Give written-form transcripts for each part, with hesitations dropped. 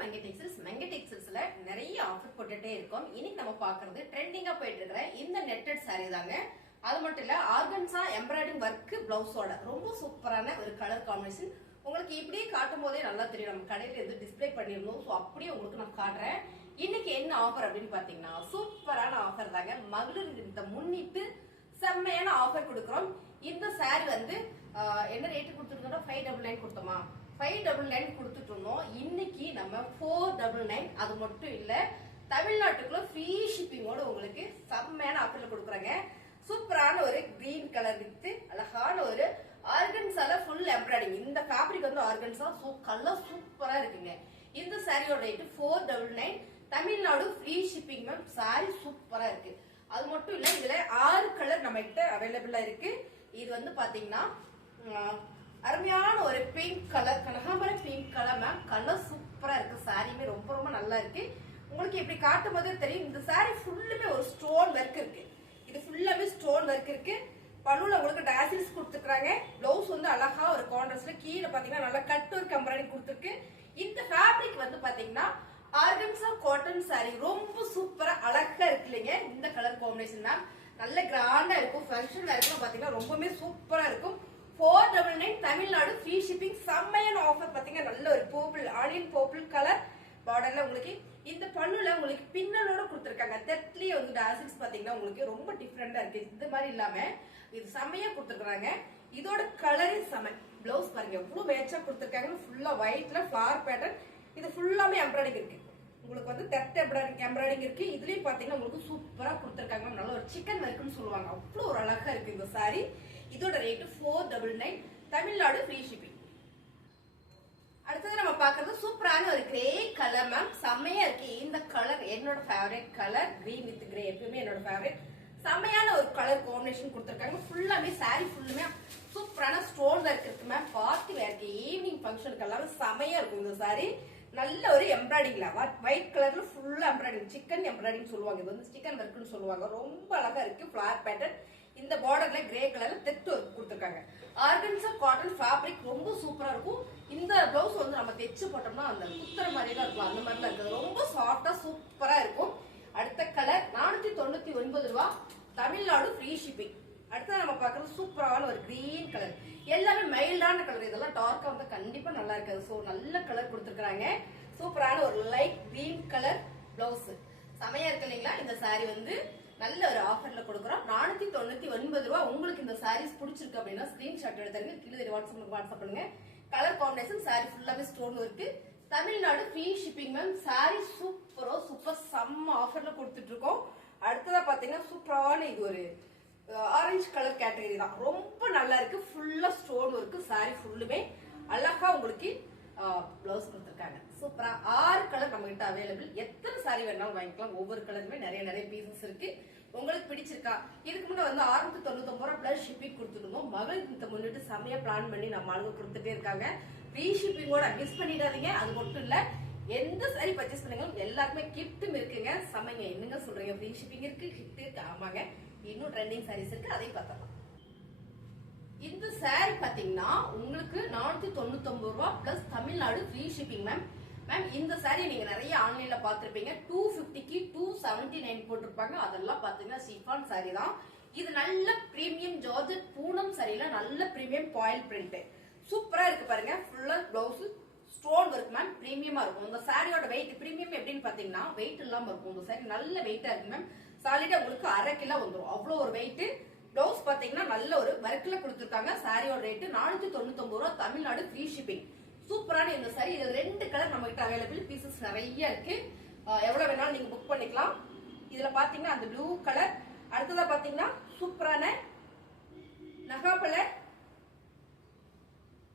மெங்கடெக்ஸ்ல நிறைய ஆஃபர் போட்டுட்டே இருக்கும். இன்னைக்கு நம்ம பாக்குறது ட்ரெண்டிங்கா போயிட்டு இருக்கிற இந்த நெட்டட் சாரி தாங்க. அது மட்டும் இல்ல ஆர்கன்ஸா எம்ப்ராய்டிங் ஒர்க் பிளவுஸோட ரொம்ப சூப்பரான ஒரு கலர் காம்பினேஷன். உங்களுக்கு இப்படியே காட்டும் போதே நல்லா தெரியும். நம்ம கடையில இருந்து டிஸ்பிளே பண்ணிருந்தோம். ஸோ அப்படியே உங்களுக்கு நான் காட்டுறேன். இன்னைக்கு என்ன ஆஃபர் அப்படின்னு பாத்தீங்கன்னா சூப்பரான ஆஃபர் தாங்க. மகளிர் தினத்தை முன்னிட்டு செம்மையான ஆஃபர் கொடுக்குறோம். இந்த சாரி வந்து என்ன ரேட்டு கொடுத்துருந்தோம்? 599 கொடுத்தோமா? 599 கொடுத்துட்டு இருந்தோம். இன்னைக்கு நம்ம 499. அது மட்டும் இல்ல, தமிழ்நாட்டுக்குள்ள ஃப்ரீ ஷிப்பிங்கோட உங்களுக்கு செம்மையான ஆஃபர்ல கொடுக்குறாங்க. சூப்பரான ஒரு கிரீன் கலர் வித் அழகான ஒரு ஆர்கன்ஸால ஃபுல் எம்ப்ராய்டிங். இந்த ஃபேப்ரிக் வந்து ஆர்கன்ஸா கலர் சூப்பரா இருக்குங்க. இந்த சாரியோட rate 499. Tamil Nadu free shipping ma'am. Sorry சூப்பரா இருக்கு. அது மட்டும் இல்ல, இதுல 6 கலர் நம்ம கிட்ட அவைலபிளா இருக்கு. இது வந்து பாத்தீங்கன்னா அருமையான ஒரு பிங்க் கலர், கனகாம்பர பிங்க் கலர் மேம். கலர் சூப்பரா இருக்கு. சாரியுமே ரொம்ப ரொம்ப நல்லா இருக்கு. உங்களுக்கு இப்படி காட்டும் போதே தெரியும். இந்த சாரி ஃபுல்லுமே ஒரு ஸ்டோன் ஒர்க் இருக்கு. இது ஃபுல்லாமே ஸ்டோன் ஒர்க் இருக்கு. பல்லுல உங்களுக்கு டாசில்ஸ் கொடுத்துருக்காங்க. பிளவுஸ் வந்து அழகா ஒரு கான்ட்ராஸ்ட்ல கீழே பாத்தீங்கன்னா நல்லா கட் ஒர்க் எம்ப்ராய்டிங் கொடுத்துருக்கு. இந்த ஃபேப்ரிக் வந்து பாத்தீங்கன்னா ஆர்கன்ஸா காட்டன் சாரி ரொம்ப சூப்பரா அழகா இருக்கு இல்லைங்க. இந்த கலர் காம்பினேஷன் மேம் நல்ல கிராண்டா இருக்கும். ஃபங்க்ஷன் இருக்கும் பாத்தீங்கன்னா ரொம்பவே சூப்பரா இருக்கும். 499 தமிழ்நாடு ஃப்ரீ ஷிப்பிங். செம்மையான ஆஃபர் பாத்தீங்கன்னா நல்ல ஒரு பர்பிள், ஆனியன் பர்பிள் கலர் பார்டர்ல உங்களுக்கு இந்த பல்லுல உங்களுக்கு பின்னலோட கொடுத்துருக்காங்க. தெட்லயே வந்து டாசில்ஸ் பாத்தீங்கன்னா உங்களுக்கு ரொம்ப டிஃப்ரெண்டா இருக்கு. இந்த மாதிரி இல்லாம இது செம்மையா கொடுத்துருக்காங்க. இதோட கலரே செம. பிளவுஸ் பாருங்க எவ்வளவு மேட்சா கொடுத்துருக்காங்க. ஃபுல்லா ஒயிட்ல ஃபிளவர் பேட்டர்ன். இது ஃபுல்லாமே எம்ப்ராய்டிங் இருக்கு. உங்களுக்கு வந்து தெட் எம்ப்ராய்டிங் இருக்கு. இதுலயும் பாத்தீங்கன்னா உங்களுக்கு சூப்பரா கொடுத்துருக்காங்க. நல்ல ஒரு சிக்கன் ஒர்க்னு சொல்லுவாங்க. அவ்வளவு ஒரு அழகா இருக்கு இந்த சாரி. இதோட ரேட் 499 தமிழ்நாடு ஃப்ரீ ஷிப்பிங். அடுத்தது நம்ம பாக்குறது சூப்பரான ஒரு கிரே கலர் மேம். செம்மையா இருக்கு. இந்த கலர் என்னோட favourite colour. Green with grey எப்பவுமே என்னோட ஃபேவரட். செம்மையான ஒரு கலர் காம்பினேஷன் கொடுத்துருக்காங்க. ஃபுல்லாமே சாரி ஃபுல்லுமே சூப்பரான ஸ்டோன் ஒர்க் இருக்கு மேம். பார்ட்டி வேர்க்கு ஈவினிங் ஃபங்க்ஷனுக்கு எல்லாமே செம்மையா இருக்கும் இந்த சாரி. நல்ல ஒரு எம்ப்ராய்டிங்ல ஒயிட் கலர்ல ஃபுல்லா எம்ப்ராய்டிங், சிக்கன் எம்ப்ராய்டிங் சொல்லுவாங்க. இது வந்து சிக்கன் ஒர்க்னு சொல்லுவாங்க. ரொம்ப அழகா இருக்கு. Flower pattern. இந்த பார்டர்ல கிரே கலர்ல தெட் ஒர்க் கொடுத்துருக்காங்க. ஆர்கன்ஸா காட்டன் ஃபேப்ரிக் ரொம்ப சூப்பரா இருக்கும். இந்த பிளவுஸ் வந்து நம்ம தைச்சு போட்டோம்னா அந்த குத்துற மாதிரி தான் இருக்கும். அந்த மாதிரி தான் இருக்குது. ரொம்ப சாஃப்டா சூப்பரா இருக்கும். அடுத்த கலர் 499 ரூபாய் தமிழ்நாடு ஃப்ரீ ஷிப்பிங். அடுத்து நம்ம பாக்குறது சூப்பரான ஒரு கிரீன் கலர். எல்லாமே மைல்டான கலர். இதெல்லாம் டார்க்கா வந்து கண்டிப்பா நல்லா இருக்காது. சோ நல்ல கலர் கொடுத்துருக்காங்க. சூப்பரான ஒரு லைட் கிரீன் கலர் பிளவுஸ் செமையா இருக்கு இல்லைங்களா. இந்த சாரி வந்து நல்ல ஒரு ஆஃபர்ல கொடுக்குறோம். 499 ரூபாய். உங்களுக்கு இந்த சாரீஸ் பிடிச்சிருக்கு அப்படின்னா ஸ்கிரீன்ஷாட் எடுத்துருங்க. கீழே வாட்ஸ்அப் பண்ணுங்க. கலர் காம்பினேஷன் சாரி ஃபுல்லாவே ஸ்டோன் இருக்கு. Tamil Nadu free shipping ma'am. Sorry super செம்ம ஆஃபர்ல கொடுத்துட்டு இருக்கோம். அடுத்ததா பாத்தீங்கன்னா சூப்பரான இது ஒரு ஆரஞ்சு கலர் கேட்டகரி தான். ரொம்ப நல்லா இருக்கு. ஃபுல்லா ஸ்டோன் இருக்கு. சாரி ஃபுல்லுமே அழகா உங்களுக்கு பிளவுஸ் கொடுத்துருக்காங்க. சூப்பரா 6 கலர் நம்ம கிட்ட அவைலபிள். எத்தனை சாரி வேணாலும் வாங்கிக்கலாம். ஒவ்வொரு கலருமே நிறைய பீசஸ் இருக்கு. உங்களுக்கு பிடிச்சிருக்கா? இதுக்கு முன்னாடி வந்து 699 ரூபாய் பிளஸ் ஷிப்பிங் கொடுத்துருந்தோம். மகளிர் தினத்தை முன்னிட்டு செமையா பிளான் பண்ணி நம்ம ஆளுங்க கொடுத்துட்டே இருக்காங்க. ஃப்ரீ ஷிப்பிங்கோட மிஸ் பண்ணிடாதீங்க. அது மட்டும் இல்ல, எந்த சாரி பர்ச்சேஸ் பண்ணீங்க எல்லாருக்குமே கிஃப்ட்டும் இருக்குங்க. சமைங்க என்னங்க சொல்றீங்க? ஃப்ரீ ஷிப்பிங் இருக்கு, கிஃப்ட் இருக்கு. ஆமாங்க, இன்னும் ட்ரெண்டிங் சாரீஸ் இருக்கு. அதையும் பார்த்தலாம். இந்த சாரி பாத்தீங்கன்னா உங்களுக்கு 499 ரூபாய் plus Tamil Nadu free shipping ma'am. Ma'am இந்த சாரி நீங்க நிறைய ஆன்லைன்ல பாத்திருப்பீங்க. 250க்கு 279 போட்டிருப்பாங்க. அதெல்லாம் பாத்தீங்கன்னா ஷிஃபான் சாரி தான். இது நல்ல பிரீமியம் ஜார்ஜெட் பூனம் சாரியில நல்ல பிரீமியம் பாயில் பிரிண்ட். சூப்பரா இருக்கு பாருங்க. ஃபுல்லா பிளவுஸ் ஸ்டோன் ஒர்க் மேம். பிரீமியமா இருக்கும். இந்த சாரியோட வெயிட் பிரீமியம் எப்படின்னு பாத்தீங்கன்னா வெயிட் இல்லாம இருக்கும். இந்த சாரி நல்ல வெயிட்டா இருக்கு மேம். சாலிடா உங்களுக்கு 1/2 கிலோ வந்துடும். அவ்வளவு ஒரு வெயிட். பிளவுஸ் பாத்தீங்கன்னா நல்ல ஒரு ஒர்க்ல கொடுத்துருக்காங்க. சாரியோட ரேட் 499 ரூபாய் தமிழ்நாடு ஃப்ரீ ஷிப்பிங். சூப்பரான இந்த சாரி. இதுல 2 கலர் நம்ம கிட்ட அவைலபிள். பீசஸ் நிறைய இருக்கு. எவ்வளவு வேணாலும் நீங்க புக் பண்ணிக்கலாம். இதுல பாத்தீங்கன்னா அந்த ப்ளூ கலர். அடுத்ததா பாத்தீங்கன்னா சூப்பரான நகாப்பழ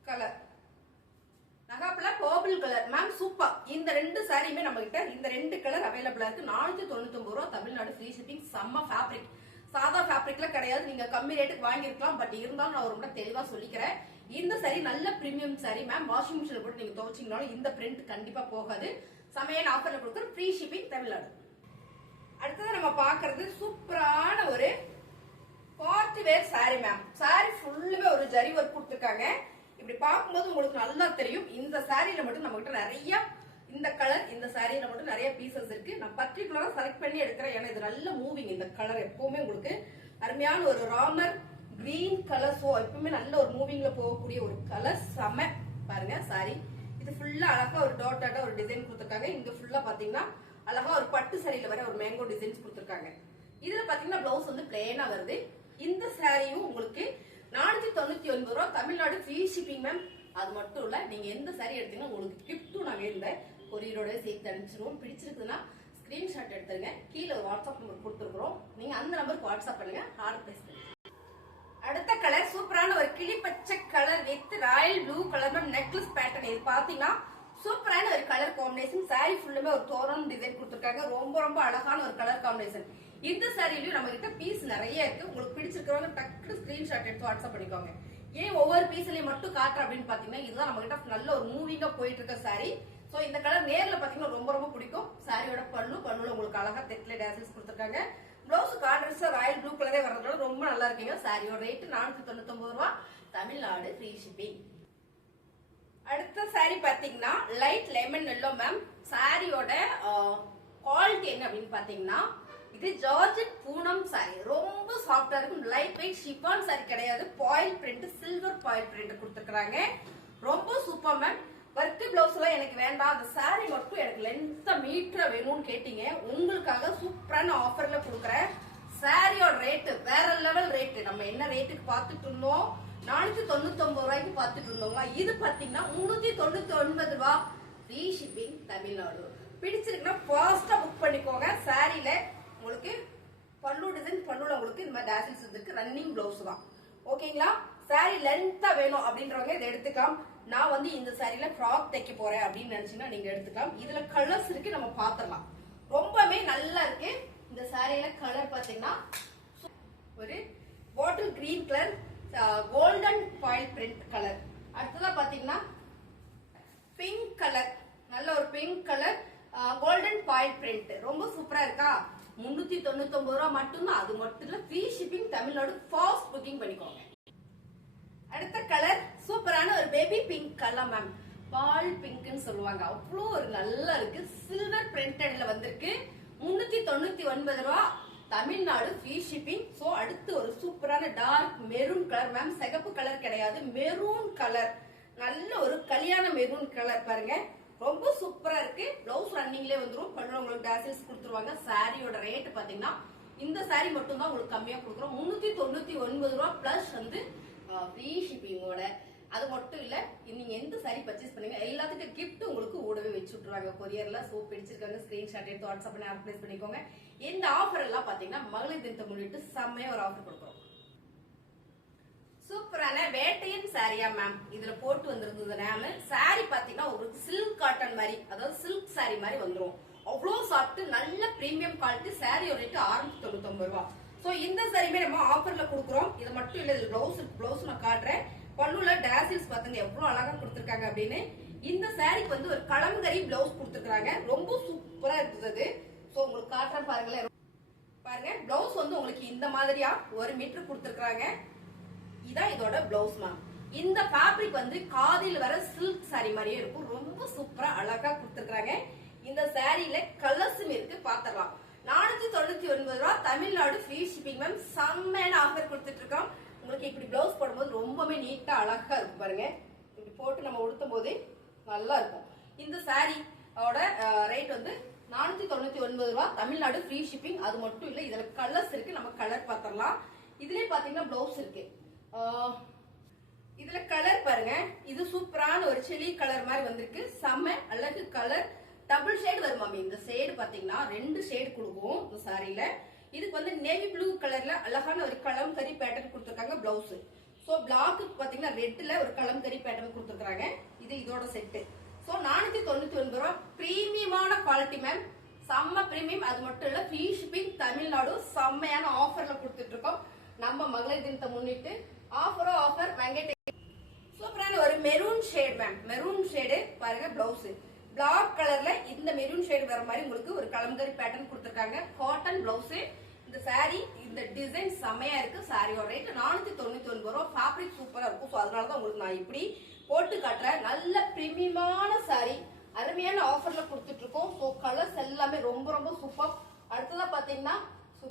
கலர், நகாப்பழ பர்பிள் கலர் மேம். சூப்பர். இந்த 2 சாரியுமே நம்ம கிட்ட இந்த 2 கலர் அவைலபிளா இருக்கு. 499 ரூபாய் தமிழ்நாடு ஃப்ரீ ஷிப்பிங். செம்ம ஃபேப்ரிக். சாதா ஃபேப்ரிக்ல கிடையாது. நீங்க கம்மி ரேட்டுக்கு வாங்கிருக்கலாம். பட் இருந்தாலும் நான் ரொம்ப தெளிவா சொல்லிக்கிறேன். இந்த சாரி நல்ல பிரீமியம் சாரி மேம். வாஷிங் மிஷின்ல போட்டு நீங்க துவைச்சீங்கனாலும் இந்த பிரிண்ட் கண்டிப்பா போகாது. சமையல் ஆஃபர்ல கொடுக்குற ஃப்ரீ ஷிப்பிங் தமிழ்நாடு. அடுத்தது நம்ம பாக்குறது சூப்பரான ஒரு party wear sorry ma'am. Sorry ஃபுல்லுமே ஒரு ஜரி ஒர்க் கொடுத்துருக்காங்க. இப்படி பார்க்கும்போது உங்களுக்கு நல்லா தெரியும். இந்த சாரியில மட்டும் நம்ம கிட்ட நிறைய இந்த கலர் இந்த சாரியில மட்டும் நிறைய பீசஸ் இருக்கு. நான் பர்டிகுலரா செலக்ட் பண்ணி எடுக்கிறேன். ஏன்னா இது நல்ல மூவிங். இந்த கலர் எப்பவுமே உங்களுக்கு அருமையான ஒரு ராமர் கிரீன் கலர். சோ எப்பவுமே நல்ல ஒரு மூவிங்ல போகக்கூடிய ஒரு கலர். செம பாருங்க சாரி. இது ஃபுல்லா அழகா ஒரு டாட் டாட்டா ஒரு டிசைன் கொடுத்துருக்காங்க. இங்க ஃபுல்லா பாத்தீங்கன்னா அழகா ஒரு பட்டு சாரியில வர ஒரு மேங்கோ டிசைன்ஸ் கொடுத்துருக்காங்க. இதுல பாத்தீங்கன்னா பிளவுஸ் வந்து பிளேனா வருது. இந்த சாரியும் உங்களுக்கு 499 ரூபாய், தமிழ்நாடு ஃப்ரீ ஷிப்பிங் மேம். அது மட்டும் இல்ல, நீங்க எந்த சாரி எடுத்தீங்கன்னா உங்களுக்கு கிஃப்ட்டும் நாங்க இந்த கொரியரோட சேர்த்து அனுப்பிச்சிருவோம். பிடிச்சிருக்குன்னா ஸ்கிரீன்ஷாட் எடுத்துருங்க. கீழே ஒரு வாட்ஸ்அப் நம்பர் கொடுத்துருக்கோம். நீங்க அந்த நம்பருக்கு வாட்ஸ்அப் பண்ணுங்க. ஆர்டர் பிளேஸ் பண்ணுங்க. அடுத்த கலர் சூப்பரான ஒரு கிளி பச்சை colour with Royal blue colour necklace pattern. இது பாத்தீங்கன்னா சூப்பரான ஒரு கலர் காம்பினேஷன். சாரி ஃபுல்லுமே ஒரு தோரணம் டிசைன் கொடுத்துருக்காங்க. ரொம்ப ரொம்ப அழகான ஒரு கலர் காம்பினேஷன். இந்த சாரிலயும் நம்ம கிட்ட பீஸ் நிறைய இருக்கு. உங்களுக்கு பிடிச்சிருக்கிறவங்க டக்கு ஸ்கிரீன்ஷாட் எடுத்து வாட்ஸ்அப் பண்ணிக்கோங்க. ஏன் ஒவ்வொரு பீஸ்லயும் மட்டும் காட்டுற அப்படின்னு பாத்தீங்கன்னா இதுதான் நம்ம கிட்ட நல்ல ஒரு மூவிங்கா போயிட்டு இருக்க சாரி. சோ இந்த கலர் நேர்ல பாத்தீங்கன்னா ரொம்ப ரொம்ப பிடிக்கும். சாரியோட பல்லுல உங்களுக்கு அழகா தெட்ல டேசல்ஸ் கொடுத்துருக்காங்க. பிளவுஸ் கான்ட்ராஸ்டா ராயல் ப்ளூ கலரே வர்றதுனால ரொம்ப நல்லா இருக்கீங்க. சாரியோட ரேட் 499 ரூபாய், தமிழ்நாடு ஃப்ரீ ஷிப்பிங். அடுத்த சாரி பாத்தீங்கன்னா லைட் லெமன் எல்லோ மேம். சாரியோட குவாலிட்டி என்ன அப்படின்னு பாத்தீங்கன்னா இது ஜார்ஜெட் பூனம் சாரி. ரொம்ப சாஃப்டா இருக்கும். லைட் வெயிட் ஷிஃபான் சாரி கிடையாது. Boil print, silver boil print கொடுத்துருக்காங்க. ரொம்ப சூப்பர் மேம். ஒர்க் பிளவுஸ் எல்லாம் எனக்கு வேண்டாம், அந்த சாரி மட்டும் எனக்கு லென்த்தா மீட்டரா வேணும்னு கேட்டீங்க. உங்களுக்காக சூப்பரான ஆஃபர்ல கொடுக்குறேன். சாரியோட ரேட் வேற லெவல் ரேட். நம்ம என்ன ரேட்டுக்கு பார்த்துட்டு இருந்தோம், 499 ரூபாய்க்கு பார்த்துட்டு இருந்தோங்களா, இது பாத்தீங்கன்னா 399 ரூபாய், ஃப்ரீ ஷிப்பிங், தமிழ்நாடு. பிடிச்சிருக்குன்னா ஃபாஸ்டா புக் பண்ணிக்கோங்க. சாரியில உங்களுக்கு பல்லு டிசைன், பல்லுல உங்களுக்கு இந்த மாதிரி டேசல்ஸ் இருக்கு. ரன்னிங் பிளவுஸ் தான். ஓகேங்களா? சாரி லென்த்தா வேணும் அப்படின்றவங்க இதை எடுத்துக்கலாம். நான் வந்து இந்த சாரியில ஃப்ராக் தைக்க போறேன் அப்படின்னு நினைச்சீங்கன்னா நீங்க எடுத்துக்கலாம். இதுல கலர்ஸ் இருக்கு, நம்ம பாத்திரலாம். ரொம்பவே நல்லா இருக்கு. இந்த சாரியில கலர் பாத்தீங்கன்னா ஒரு bottle green colour, golden foil print colour. அடுத்ததா பாத்தீங்கன்னா பிங்க் கலர், நல்ல ஒரு pink colour, golden foil print. ரொம்ப சூப்பரா இருக்கா? 399 ரூபாய் மட்டும்தான். அது மட்டும் இல்ல, free shipping, Tamil Nadu. Fast booking பண்ணிக்கோங்க. அடுத்த கலர் சூப்பரான ஒரு பேபி பிங்க் கலர் மேம். பால் பிங்க்னு சொல்லுவாங்க. அவ்வளோ ஒரு நல்லா இருக்கு. சில்வர் பிரிண்டட்ல வந்திருக்கு. 399 ரூபாய், தமிழ்நாடு ஃப்ரீ ஷிப்பிங். சோ அடுத்து ஒரு சூப்பரான டார்க் மெரூன் கலர் மேம். சிகப்பு கலர் கிடையாது, மெரூன் கலர். நல்ல ஒரு கல்யாண மெரூன் கலர் பாருங்க. ரொம்ப சூப்பரா இருக்கு. பிளவுஸ் ரன்னிங்லேயே வந்துடும். பல்லுல உங்களுக்கு டேசல்ஸ் கொடுத்துருவாங்க. சாரியோட ரேட் பாத்தீங்கன்னா இந்த சாரி மட்டும் தான் உங்களுக்கு கம்மியா கொடுக்குறோம். 399 ரூபாய் பிளஸ் வந்து ஃப்ரீ ஷிப்பிங்கோட. அது மட்டும் இல்ல, நீங்க எந்த சாரி பர்ச்சேஸ் பண்ணுங்க எல்லாத்துக்கும் கிஃப்ட் உங்களுக்கு கூடவே வச்சு விட்டுருவாங்க கொரியர்ல. சோ பிடிச்சிருக்காங்க ஸ்கிரீன்ஷாட் எடுத்து வாட்ஸ்அப் பண்ணி அப்ளை பண்ணிக்கோங்க. இந்த ஆஃபர் எல்லாம் பாத்தீங்கன்னா மகளிர் தினத்தை முன்னிட்டு செம்மையா ஒரு ஆஃபர் கொடுக்குறோம். சூப்பரான வேட்டையன் சாரியா மேம். இதுல போட்டு வந்திருந்தது சாரி பாத்தீங்கன்னா உங்களுக்கு சில்க் காட்டன் மாதிரி, அதாவது சில்க் சாரி மாதிரி வந்துரும். அவ்வளவு சாப்பிட்டு நல்ல பிரீமியம் குவாலிட்டி. சாரியோட ரேட் 699 ரூபாய். சோ இந்த சாரியுமே நம்ம ஆஃபர்ல கொடுக்குறோம். இது மட்டும் இல்ல, இதுல பிளவுஸ் நான் காட்டுறேன். பல்லுல டேசில்ஸ் பாத்துங்க எவ்வளவு அழகா கொடுத்துருக்காங்க அப்படின்னு. இந்த சாரிக்கு வந்து ஒரு கலம்கரி பிளவுஸ் கொடுத்துருக்காங்க. ரொம்ப சூப்பரா இருக்குது. சோ உங்களுக்கு காட்டுறேன் பாருங்களேன். பாருங்க, பிளவுஸ் வந்து உங்களுக்கு இந்த மாதிரியா 1 மீட்டர் கொடுத்துருக்காங்க. இதான் இதோட பிளவுஸ் மேம். இந்த ஃபேப்ரிக் வந்து காதில் வர சில்க் சாரி மாதிரியே இருக்கும். ரொம்ப சூப்பரா அழகா கொடுத்துருக்காங்க. இந்த சாரியில கலர்ஸும் இருக்கு, பாத்திரலாம். 499 ரூபாய், தமிழ்நாடு ஃப்ரீ ஷிப்பிங் மேம். செம்மையான ஆஃபர் கொடுத்துட்டு இருக்கோம். உங்களுக்கு இப்படி பிளவுஸ் போடும்போது ரொம்பவே நீட்டா அழகா இருக்கும் பாருங்க. இப்படி போட்டு நம்ம உடுத்தும் போதே நல்லா இருக்கும். இந்த சாரியோட ரேட் வந்து 499 ரூபாய், தமிழ்நாடு ஃப்ரீ ஷிப்பிங். அது மட்டும் இல்ல, இதுல கலர்ஸ் இருக்கு, நம்ம கலர் பாத்திரலாம். இதுலயே பாத்தீங்கன்னா பிளவுஸ் இருக்கு. இதுல கலர் பாருங்க. இது சூப்பரான ஒரு செலி கலர் மாதிரி வந்திருக்கு. செம்ம அழகு கலர். டபுள் ஷேட் வரும் மாமி. இந்த ஷேடு பாத்தீங்கன்னா 2 ஷேட் கொடுக்கும் இந்த சாரியில. இதுக்கு வந்து நேவி ப்ளூ கலர்ல அழகான ஒரு கலம்கரி பேட்டர்ன் கொடுத்துருக்காங்க பிளவுஸ். சோ பிளாக்கு பாத்தீங்கன்னா ரெட்ல ஒரு கலம்கரி பேட்டர்ன் கொடுத்துருக்காங்க. இது இதோட செட்டு. சோ 499 ரூபாய், பிரீமியமான குவாலிட்டி மேம். செம்ம பிரீமியம். அது மட்டும் இல்ல, ஃப்ரீ ஷிப்பிங், தமிழ்நாடு. செம்மையான ஆஃபர்ல கொடுத்துட்டு இருக்கோம். நம்ம மகளிர் தினத்தை முன்னிட்டு ஆஃபர் வெங்கடே. சூப்பரான ஒரு maroon shade ma'am. Maroon shade பாருங்க. பிளவுஸ் பிளாக் கலர்ல இந்த மெரூன் ஷேடு வர மாதிரி உங்களுக்கு ஒரு கலம்கரி பேட்டர்ன் கொடுத்துருக்காங்க. Cotton blouse. இந்த சாரி இந்த டிசைன் செமையா இருக்கு. சாரியோட ரேட் 499 ரூபாய். ஃபேப்ரிக் சூப்பரா இருக்கும். சோ அதனாலதான் உங்களுக்கு நான் இப்படி போட்டு காட்டுறேன். நல்ல பிரீமியமான சாரி. அருமையான ஆஃபர்ல கொடுத்துட்டு இருக்கோம். ஸோ கலர்ஸ் எல்லாமே ரொம்ப ரொம்ப சூப்பர். அடுத்ததா பாத்தீங்கன்னா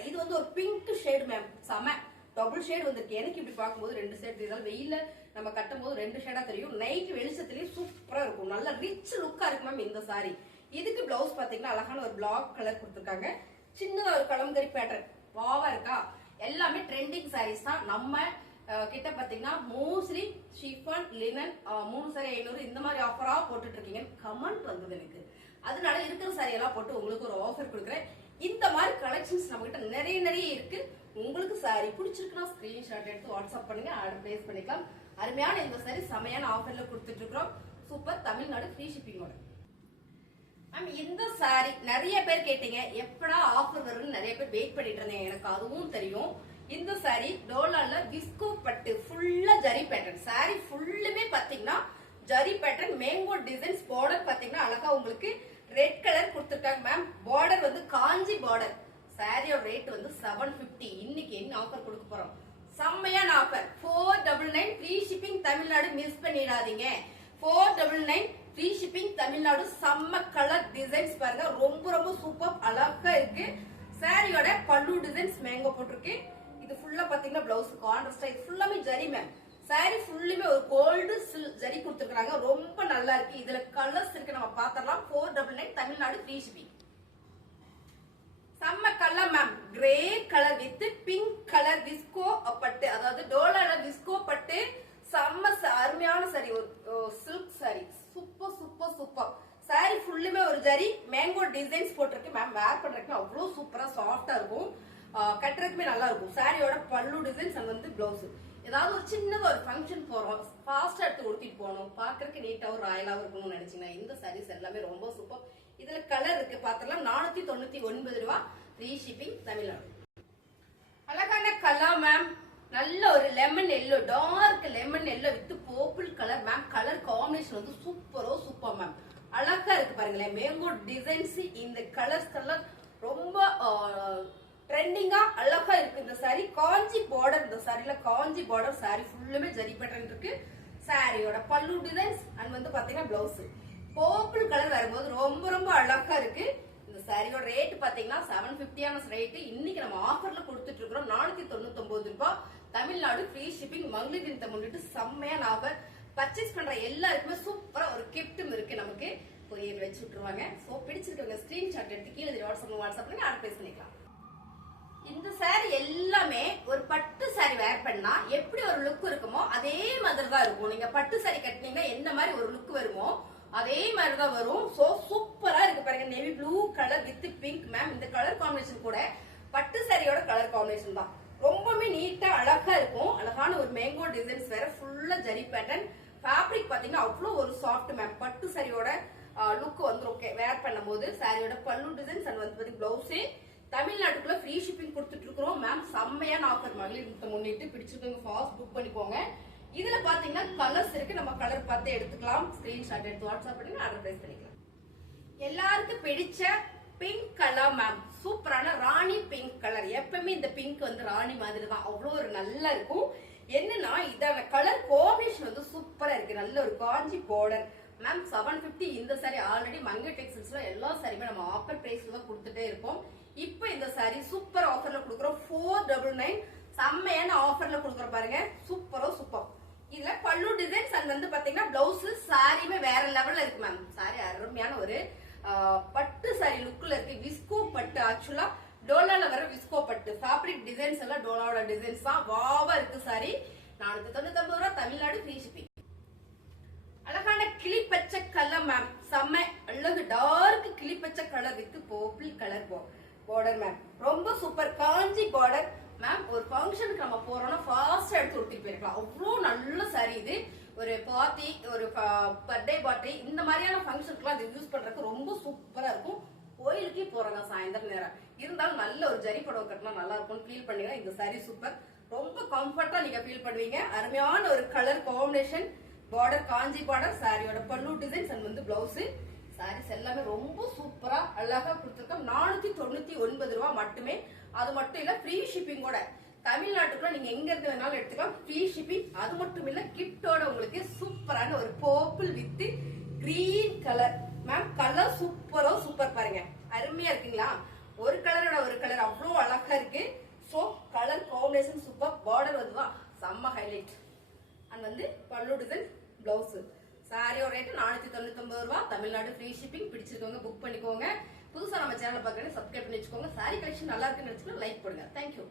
இது வந்து ஒரு பிங்க் ஷேடு மேம், செம டபுள் ஷேட் வந்திருக்கு. எனக்கு இப்படி பார்க்கும்போது 2 ஷேட் தெரியுது. வெயில நம்ம கட்டும் போது 2 ஷேடா தெரியும். நைட் வெளிச்சத்துலயும் சூப்பரா இருக்கும். நல்ல ரிச் லுக்கா இருக்கு மேம் இந்த சாரி. இதுக்கு பிளவுஸ் பாத்தீங்கன்னா அழகான ஒரு பிளாக் கலர் கொடுத்துருக்காங்க. சின்னதா ஒரு கலம்கரி பேட்டர்ன் வாவா இருக்கா. எல்லாமே ட்ரெண்டிங் சாரீஸ் தான். நம்ம கிட்ட பாத்தீங்கன்னா மோஸ்ட்லி ஷிஃபான் லினன் 3 சாரி 500 இந்த மாதிரி ஆஃபரா போட்டுட்டு இருக்கீங்க. கமெண்ட் வந்தது எனக்கு. அதனால இருக்கிற சாரி எல்லாம் போட்டு உங்களுக்கு ஒரு ஆஃபர் கொடுக்குறேன். இந்த மாதிரி கலெக்ஷன்ஸ் நம்ம கிட்ட நிறைய இருக்கு. உங்களுக்கு சாரி பிடிச்சிருக்குன்னா ஸ்கிரீன்ஷாட் எடுத்து வாட்ஸ்அப் பண்ணுங்க, ஆர்டர் பிளேஸ் பண்ணிக்கலாம். அருமையான இந்த சாரி செமையான ஆஃபர்ல கொடுத்துட்டு இருக்கிறோம். சூப்பர், தமிழ்நாடு ஃப்ரீ ஷிப்பிங்கோட. மேம் இந்த சாரி நிறைய பேர் கேட்டீங்க, எப்படா ஆஃபர் வரும்னு நிறைய பேர் வெயிட் பண்ணிட்டு இருந்தேன். எனக்கு அதுவும் தெரியும். இந்த சாரி டோலால விஸ்கோ பட்டு ஃபுல்லா ஜரி பேட்டர்ன். சாரி ஃபுல்லுமே பாத்தீங்கன்னா zari pattern, mango designs. Border பாத்தீங்கன்னா அழகா உங்களுக்கு ரெட் கலர் கொடுத்துருக்காங்க மேம். பார்டர் வந்து காஞ்சி பார்டர். சாரியோட ரேட் வந்து 750. இன்னைக்கு என்ன ஆஃபர் கொடுக்க போறோம்? செம்மையான offer. 499 free shipping Tamil Nadu. Miss பண்ணிடாதீங்க. 499 ஃப்ரீ ஷிப்பிங் தமிழ்நாடு. செம்ம கலர் டிசைன்ஸ் பாருங்க, ரொம்ப ரொம்ப சூப்பர் அழகா இருக்கு. சாரியோட பல்லு டிசைன்ஸ் மேங்கோ போட்டிருக்கு. இது ஃபுல்லா பாத்தீங்கன்னா பிளவுஸ் கான்ட்ராஸ்டா. இது ஃபுல்லாமே ஜரி மேம். சாரி ஃபுல்லுமே ஒரு கோல்டு ஜரி கொடுத்துருக்காங்க. ரொம்ப நல்லா இருக்கு. இதுல கலர்ஸ் இருக்கு, நம்ம பாத்திரலாம். 499 தமிழ்நாடு ஃப்ரீ ஷிப்பிங். செம்ம colour ma'am, grey colour with pink colour Visko பட்டு, அதாவது டோலால விஸ்கோ பட்டு. செம்ம அருமையான சாரி, ஒரு silk sorry. Super super super. Sorry ஃபுல்லுமே ஒரு ஜரி மேங்கோ டிசைன்ஸ் போட்டிருக்கு மேம். வேர் பண்றதுக்கு அவ்வளவு சூப்பரா சாஃப்டா இருக்கும். கட்டுறதுக்குமே நல்லா இருக்கும். சாரியோட பல்லு டிசைன்ஸ் அங்க வந்து பிளவுஸ். ஏதாவது ஒரு சின்னதா ஒரு ஃபங்க்ஷன் போறோம், ஃபாஸ்டா எடுத்து உடுத்திட்டு போகணும், பாக்குறதுக்கு நீட்டாவும் ராயலாவும் இருக்கணும்னு நினைச்சீங்கன்னா இந்த சாரீஸ் எல்லாமே ரொம்ப சூப்பர். இதுல கலர் இருக்கு பாத்திரலாம். 499 ரூபாய் ஃப்ரீ ஷிப்பிங் தமிழ்நாடு. அழகான கலர் மேம். நல்ல ஒரு lemon yellow, dark lemon yellow with purple colour ma'am. Colour combination வந்து சூப்பரோ சூப்பர் மேம். அழகா இருக்கு பாருங்களேன். Mango designs. இந்த கலர்ஸ் ரொம்ப ட்ரெண்டிங்கா அழகா இருக்கு இந்த சாரி. காஞ்சி பார்டர். இந்த சாரில காஞ்சி பார்டர். சாரி ஃபுல்லுமே ஜரி பேட்டர்ன் இருக்கு. சாரியோட பல்லு டிசைன்ஸ் அண்ட் வந்து பாத்தீங்கன்னா பிளவுஸ் பர்பிள் கலர் வரும்போது ரொம்ப ரொம்ப அழகா இருக்கு. இந்த சாரியோட ரேட் பாத்தீங்கன்னா 750 ரேட். இன்னைக்கு நம்ம ஆஃபர்ல கொடுத்துட்டு இருக்கிறோம். 499 ரூபாய் தமிழ்நாடு ஃப்ரீ ஷிப்பிங். மகளிர் தினத்தை முன்னிட்டு செம்மையான ஆஃபர். பர்ச்சேஸ் பண்ற எல்லாருக்குமே சூப்பரா ஒரு கிஃப்ட்டும் இருக்கு. நமக்கு கொரியர் வச்சு விட்டுருவாங்க. சோ பிடிச்சிருக்கவங்க ஸ்கிரீன்ஷாட் எடுத்து கீழே வாட்ஸ்அப் பண்ணி ஆர்டர் பிளேஸ் பண்ணிக்கலாம். இந்த சாரி எல்லாமே ஒரு பட்டு சாரி வேர் பண்ணா எப்படி ஒரு லுக் இருக்குமோ அதே மாதிரி தான் இருக்கும். நீங்க பட்டு சாரி கட்டினீங்கன்னா என்ன மாதிரி ஒரு லுக் வருமோ அதே மாதிரி தான் வரும். சோ சூப்பரா இருக்கு பாருங்க. Navy blue colour with pink ma'am. இந்த கலர் காம்பினேஷன் கூட பட்டு சாரியோட கலர் காம்பினேஷன் தான். ரொம்பவே நீட்டா அழகா இருக்கும். அழகான ஒரு மேங்கோ டிசைன்ஸ் வேற. ஃபுல்லா ஜரி பேட்டர்ன். ஃபேப்ரிக் பாத்தீங்கன்னா அவ்வளவு ஒரு சாஃப்ட் மேம். பட்டு சாரியோட லுக் வந்து ஓகே வேர் பண்ணும் போது. சாரியோட பல்லு டிசைன்ஸ் அண்ட் வந்து பிளவுஸே தமிழ்நாட்டுக்குள்ள ஃப்ரீ ஷிப்பிங் கொடுத்துட்டு இருக்கிறோம் மேம். செம்மையான ஆஃபர். மகளிர் தினத்தை முன்னிட்டு பிடிச்சிருக்கவங்க ஃபாஸ்ட் புக் பண்ணிக்கோங்க. இதுல பாத்தீங்கன்னா கலர்ஸ் இருக்கு. நம்ம கலர் பார்த்து எடுத்துக்கலாம். ஸ்கிரீன்ஷாட் எடுத்து வாட்ஸ்அப் பண்ணி ஆர்டர் பிளேஸ் பண்ணிக்கலாம். எல்லாருக்கும் பிடிச்ச பிங்க் கலர் மேம். சூப்பரான ராணி பிங்க் கலர். எப்பவுமே இந்த பிங்க் வந்து ராணி மாதிரி தான். அவ்வளவு ஒரு நல்லா இருக்கும். என்னன்னா இதான கலர் காம்பினேஷன் வந்து சூப்பரா இருக்கு. நல்ல ஒரு காஞ்சி பார்டர் மேம். 750. இந்த சாரி ஆல்ரெடி மங்கை டெக்ஸ்டைல்ஸ்ல எல்லா சாரியுமே நம்ம ஆஃபர் பிரைஸ்ல தான் கொடுத்துட்டே இருக்கோம். இப்போ இந்த சாரி சூப்பர் ஆஃபர்ல கொடுக்குறோம். 499 செம்மையான ஆஃபர்ல கொடுக்குற பாருங்க. சூப்பரோ சூப்பர். இதுல பல்லு டிசைன்ஸ் அண்ட் வந்து பாத்தீங்கன்னா பிளவுஸ் சாரியுமே வேற லெவல்ல இருக்கு மேம். சாரி அருமையான ஒரு பட்டு சாரி லுக்ல இருக்கு. விஸ்கோ பட்டு. ஆக்சுவலா டோலால வர விஸ்கோ பட்டு. ஃபேப்ரிக் டிசைன்ஸ் எல்லாம் டோலாவோட டிசைன்ஸ் தான். வாவா இருக்கு சாரி. 499 ரூபாய் தமிழ்நாடு ஃப்ரீ ஷிப்பிங். அழகான கிளி பச்சை கலர் மேம். செம்ம அழகு டார்க் கிளி பச்சை colour with purple colour border ma'am. ரொம்ப சூப்பர் காஞ்சி பார்டர் மேம். ஒரு ஃபங்க்ஷனுக்கு நம்ம போறோம்னா ஃபாஸ்டா எடுத்து உடுத்திட்டு போயிருக்கலாம். அவ்வளவு நல்ல சாரி இது. ஒரு பார்ட்டி, ஒரு பர்த்டே பார்ட்டி, இந்த மாதிரியான ஃபங்க்ஷனுக்குலாம் இது யூஸ் பண்றதுக்கு ரொம்ப சூப்பரா இருக்கும். கோயிலுக்கே போறாங்க சாயந்தரம் நேரம் இருந்தாலும் நல்ல ஒரு ஜரி புடவை கட்டினா நல்லா இருக்கும்னு ஃபீல் பண்ணீங்கன்னா இந்த சாரி சூப்பர். ரொம்ப கம்ஃபர்ட்டா நீங்க ஃபீல் பண்ணுவீங்க. அருமையான ஒரு கலர் காம்பினேஷன். பார்டர் காஞ்சி பார்டர். சாரியோட பல்லு டிசைன்ஸ் அண்ட் வந்து பிளவுஸ். சாரீஸ் எல்லாமே ரொம்ப சூப்பரா அழகா கொடுத்துருக்கோம். 499 ரூபாய் மட்டுமே. அது மட்டும் இல்ல ஃப்ரீ ஷிப்பிங்கோட. தமிழ்நாட்டுக்குள்ள நீங்க எங்க இருந்து வேணாலும் எடுத்துக்கலாம். Free shipping. அது மட்டும் இல்ல கிஃப்டோட உங்களுக்கு சூப்பரான ஒரு purple with green colour ma'am colour super பாருங்க, அருமையா இருக்குங்களா? ஒரு கலரோட ஒரு கலர் அவ்வளவு அழகா இருக்கு. So colour combination super. Border வந்துவா செம்ம ஹைலைட். அண்ட் வந்து பல்லு டிசைன், பிளவுஸ். சாரியோட ரேட் 499 ரூபாய். Tamil Nadu free shipping. பிடிச்சிருக்கவங்க புக் பண்ணிக்கோங்க. புதுசா நம்ம சேனல் பார்க்கறது சப்ஸ்கிரைப் பண்ணி வச்சுக்கோங்க. சாரி கலெக்ஷன் நல்லா இருக்குன்னு நினைச்சுக்கோங்க, லைக் பண்ணுங்க. தேங்க்யூ.